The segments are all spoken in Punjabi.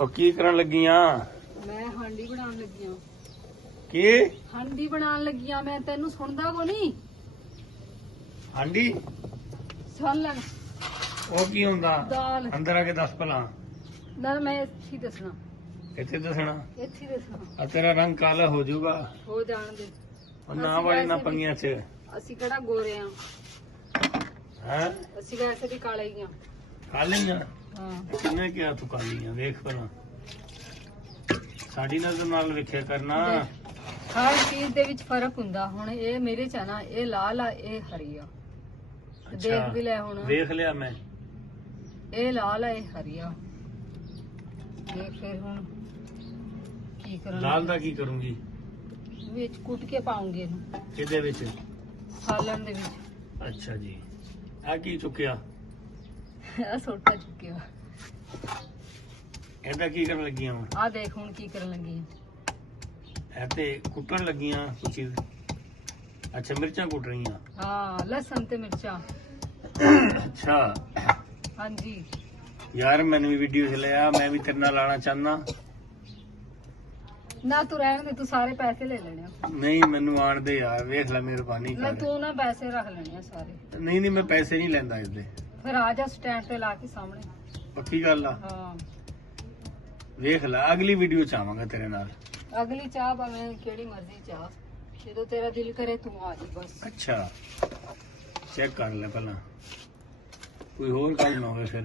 ਉਹ ਕੀ ਕਰਨ ਲੱਗੀਆਂ? ਮੈਂ ਹਾਂਡੀ ਬਣਾਉਣ ਲੱਗੀ ਆ। ਕੀ ਹਾਂਡੀ ਬਣਾਉਣ ਲੱਗੀ ਆ ਮੈਂ, ਤੈਨੂੰ ਸੁਣਦਾ ਕੋ ਨਹੀਂ? ਹਾਂਡੀ? ਸੁਣ ਲੈ। ਉਹ ਕੀ ਹੁੰਦਾ? ਦਾਲ। ਅੰਦਰ ਆ ਕੇ ਦੱਸ ਭਲਾ। ਨਾ ਮੈਂ ਇੱਥੇ ਹੀ ਦੱਸਣਾ। ਇੱਥੇ ਦੱਸਣਾ? ਇੱਥੇ ਹੀ ਦੱਸਣਾ। ਆ ਤੇਰਾ ਰੰਗ ਕਾਲਾ ਹੋ ਜਾਊਗਾ। ਹੋ ਜਾਣ ਦੇ। ਉਹ ਨਾ ਵਾਲੀ ਨਾ ਪੰਗੀਆਂ ਚ। ਅਸੀਂ ਕਿਹੜਾ ਗੋਰੇ ਆ? ਹੈ ਅਸੀਂ ਵੈਸੇ ਵੀ ਕਾਲੇ ਹੀ ਆ। ਕਾਲੀਆਂ? ਹਾਂ। ਕਿੰਨੇ ਕਿਹਾ ਤੂੰ ਕਾਲੀਆਂ? ਵੇਖ ਭਲਾ, ਸਾਡੀ ਨਜ਼ਰ ਨਾਲ ਵੇਖਿਆ ਕਰਨਾ। ਹਰ ਚੀਜ਼ ਦੇ ਵਿੱਚ ਫਰਕ ਹੁੰਦਾ। ਹੁਣ ਇਹ ਮੇਰੇ ਚ ਆ ਨਾ, ਇਹ ਲਾਲ ਆ, ਇਹ ਹਰੀ ਆ। ਦੇਖ ਵੀ ਲੈ ਹੁਣ। ਵੇਖ ਲਿਆ ਮੈਂ। ਇਹ ਲਾਲ ਆ, ਇਹ ਹਰੀ ਆ। ਦੇਖ ਫਿਰ ਹੁਣ ਕੀ ਕਰਾਂ। ਲਾਲ ਦਾ ਕੀ ਕਰੂੰਗੀ? ਵਿੱਚ ਕੁੱਟ ਕੇ ਪਾਉਂਗੀ ਇਹਨੂੰ। ਕਿਹਦੇ ਵਿੱਚ? ਸਾਲਣ ਦੇ ਵਿੱਚ। ਅੱਛਾ ਜੀ। ਆ ਕੀ ਚੁੱਕਿਆ? ਆ ਸੋਟਾ ਚੁੱਕਿਆ। ਇਹਦਾ ਕੀ ਕਰਨ ਲੱਗੀਆਂ ਹੁਣ? ਆ ਦੇਖ ਹੁਣ ਕੀ ਕਰਨ ਲੱਗੀ ਆ। ਇਹ ਤੇ ਕੁੱਟਣ ਲੱਗੀਆਂ ਕੁਛ ਚੀਜ਼। ਅੱਛਾ, ਮਿਰਚਾਂ ਕੁੱਟ ਰਹੀਆਂ। ਹਾਂ, ਲਸਣ ਤੇ ਮਿਰਚਾਂ। ਅੱਛਾ ਹਾਂਜੀ ਯਾਰ, ਮੈਨੂੰ ਵੀ ਵੀਡੀਓ ਚ ਲਿਆ, ਮੈਂ ਵੀ ਤੇਰੇ ਨਾਲ ਆਣਾ ਚਾਹੁੰਦਾ। ਨਾ ਤੂੰ ਰਹਿਣ ਦੇ, ਤੂੰ ਸਾਰੇ ਪੈਸੇ ਲੈ ਲੈਣੇ ਆ। ਨਹੀਂ, ਮੈਨੂੰ ਆਣ ਦੇ ਯਾਰ, ਵੇਖ ਲੈ, ਮਿਹਰਬਾਨੀ ਨਾ ਕਰ। ਤੂੰ ਨਾ ਪੈਸੇ ਰੱਖ ਲੈਣੇ ਆ ਸਾਰੇ। ਨਹੀਂ, ਮੈਂ ਪੈਸੇ ਨਹੀਂ ਲੈਂਦਾ ਇਸਦੇ। ਫਿਰ ਆ ਜਾ ਸਟੈਂਡ ਤੇ ਲਾ ਕੇ ਸਾਹਮਣੇ। ਪੱਕੀ ਗੱਲ ਆ? ਹਾਂ। ਵੇਖ ਲੈ, ਅਗਲੀ ਵੀਡੀਓ ਚ ਆਵਾਂਗਾ ਤੇਰੇ ਨਾਲ। ਅਗਲੀ ਚਾਹ ਭਾਵੇਂ ਕਿਹੜੀ ਮਰਜ਼ੀ ਚਾਹ, ਜਦੋਂ ਤੇਰਾ ਦਿਲ ਕਰੇ ਤੂੰ ਆ ਜੀ ਬਸ। ਅੱਛਾ, ਚੈੱਕ ਕਰ ਲੈ ਪਹਿਲਾਂ, ਕੋਈ ਹੋਰ ਗੱਲ ਨਾ ਹੋਵੇ ਫਿਰ।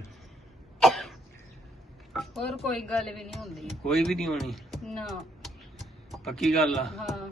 ਹੋਰ ਕੋਈ ਗੱਲ ਵੀ ਨਹੀਂ ਹੁੰਦੀ। ਕੋਈ ਵੀ ਨਹੀਂ ਹੋਣੀ? ਨਾ। ਪੱਕੀ ਗੱਲ ਆ? ਹਾਂ।